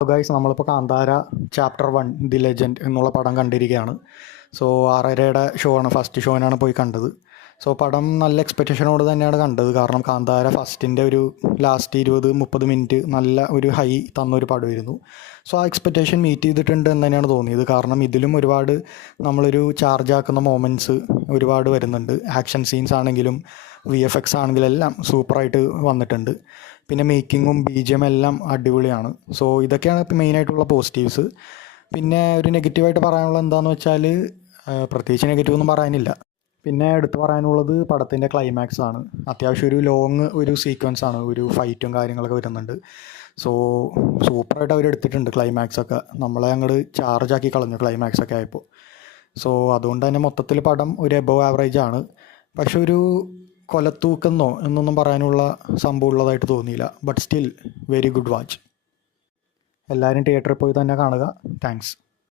Guys, നമ്മളിപ്പോൾ Kantara chapter 1 the legend എന്നുള്ള പടം കണ്ടിരിക്കുകയാണ്. സോ 6:30 ഷോ ആണ്, ഫസ്റ്റ് ഷോനാണ് പോയി കണ്ടത്. സോ പടം നല്ല എക്സ്പെക്റ്റേഷനോട് തന്നെയാണ് കണ്ടത്. കാരണം കാന്താര ഫസ്റ്റിൻ്റെ ഒരു ലാസ്റ്റ് 20-30 മിനിറ്റ് നല്ല ഒരു ഹൈ തന്നൊരു പടമായിരുന്നു. സോ ആ എക്സ്പെക്റ്റേഷൻ മീറ്റ് ചെയ്തിട്ടുണ്ട് എന്ന് തന്നെയാണ് തോന്നിയത്. കാരണം ഇതിലും ഒരുപാട് നമ്മളൊരു ചാർജ് ആക്കുന്ന മൊമെൻറ്റ്സ് ഒരുപാട് വരുന്നുണ്ട്. ആക്ഷൻ സീൻസ് ആണെങ്കിലും VFX ആണെങ്കിലും എല്ലാം സൂപ്പറായിട്ട് വന്നിട്ടുണ്ട്. പിന്നെ മേക്കിങ്ങും BGM എല്ലാം അടിപൊളിയാണ്. സോ ഇതൊക്കെയാണ് മെയിനായിട്ടുള്ള പോസിറ്റീവ്സ്. പിന്നെ ഒരു നെഗറ്റീവായിട്ട് പറയാനുള്ളത് എന്താണെന്ന് വെച്ചാൽ പ്രത്യേകിച്ച് നെഗറ്റീവൊന്നും പറയാനില്ല. പിന്നെ എടുത്ത് പറയാനുള്ളത് പടത്തിൻ്റെ ക്ലൈമാക്സ് ആണ്. അത്യാവശ്യം ഒരു ലോങ് ഒരു സീക്വൻസ് ആണ്, ഒരു ഫൈറ്റും കാര്യങ്ങളൊക്കെ വരുന്നുണ്ട്. സോ സൂപ്പറായിട്ട് അവരെടുത്തിട്ടുണ്ട് ക്ലൈമാക്സൊക്കെ. നമ്മളെ അങ്ങോട്ട് ചാർജാക്കി കളഞ്ഞു ക്ലൈമാക്സൊക്കെ ആയപ്പോൾ. സോ അതുകൊണ്ട് തന്നെ മൊത്തത്തിൽ പടം ഒരു എബോവ് ആവറേജ് ആണ്. പക്ഷെ ഒരു കൊലത്തൂക്കെന്നോ എന്നൊന്നും പറയാനുള്ള സംഭവം ഉള്ളതായിട്ട് തോന്നിയില്ല. But still very good watch. എല്ലാവരും തിയേറ്ററിൽ പോയി തന്നെ കാണുക. താങ്ക്സ്.